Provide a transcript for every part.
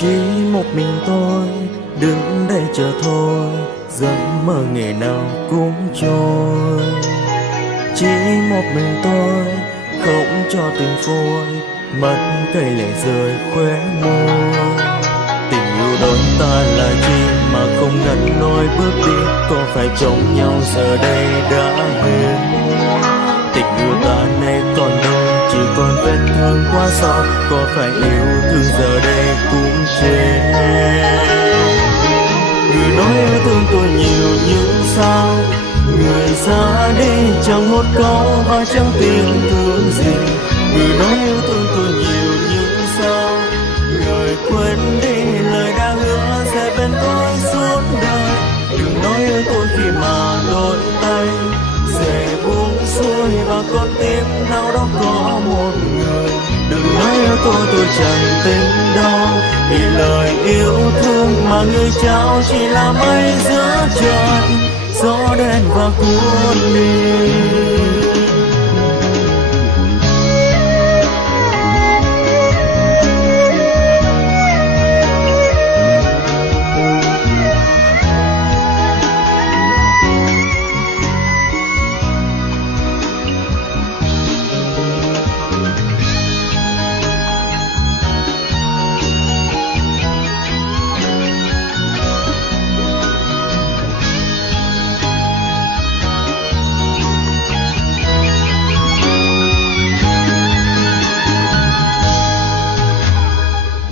Chỉ một mình tôi đứng đây chờ thôi, giấc mơ ngày nào cũng trôi. Chỉ một mình tôi không cho tình phôi, mắt cây lệ rơi khóe môi. Tình yêu đôi ta là chi mà không ngăn nổi bước đi, có phải trong nhau giờ đây đã hết. Tình yêu ta nay còn đâu, chỉ còn vết thương quá sâu, có phải yêu thương giờ đây cũng chết. Người nói yêu thương tôi nhiều nhưng sao, người ra đi chẳng một câu và chẳng tiếng thương gì. Người nói yêu thương tôi nhiều nhưng sao, người quên đi lời đã hứa sẽ bên tôi suốt đời. Đừng nói yêu tôi khi mà đôi tay sẽ buông xuôi và con tim nào đó có một người. Đừng nói yêu tôi chẳng tin đâu, vì lời yêu thương mà người trao chỉ là mây giữa trời, gió đến và cuốn đi.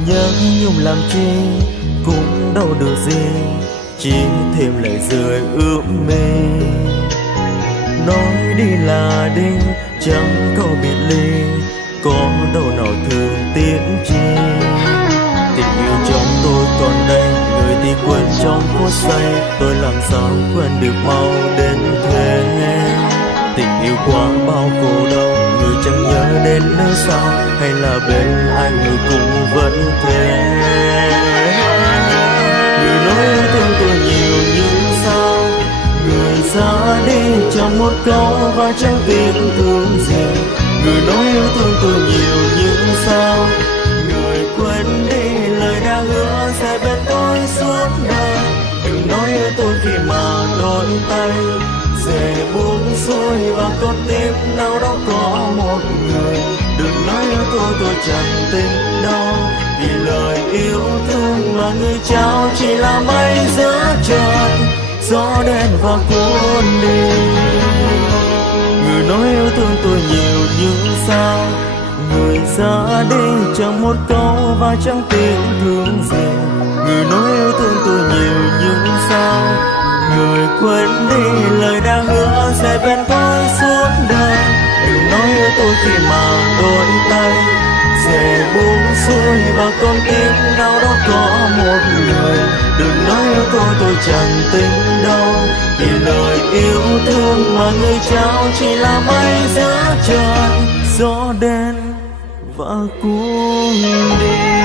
Nhớ nhung làm chi cũng đâu được gì, chỉ thêm lời rơi ướt mi. Nói đi là đi chẳng câu biệt ly, có đâu nào thương tiếc chi. Tình yêu trong tôi còn đây, người thì quên trong phút giây, tôi làm sao quên được mau đến thế. Tình yêu quá bao khổ đau, người chẳng nhớ đến nơi sau, hay là bên anh người cũng vẫn thế. Người nói yêu thương tôi nhiều nhưng sao, người ra đi chẳng một câu và chẳng tiếng thương gì. Người nói yêu thương tôi nhiều nhưng sao, người quên đi lời đã hứa sẽ bên tôi suốt đời. Đừng nói yêu tôi khi mà đôi tay sẽ buông xuôi và con tim nào đó có một người. Đừng nói yêu tôi chẳng tin đâu, vì lời yêu thương mà người trao chỉ là mây giữa trời, gió đến và cuốn đi. Người nói yêu thương tôi nhiều nhưng sao, người ra đi chẳng một câu và chẳng tiếng thương gì. Người nói yêu thương tôi nhiều nhưng sao, người quên đi lời đã hứa sẽ bên tôi suốt đời. Đừng nói yêu tôi khi mà đôi tay sẽ buông xuôi và con tim nào đó có một người. Đừng nói yêu tôi chẳng tin đâu, vì lời yêu thương mà người trao chỉ là mây giữa trời, gió đến và cuốn đi.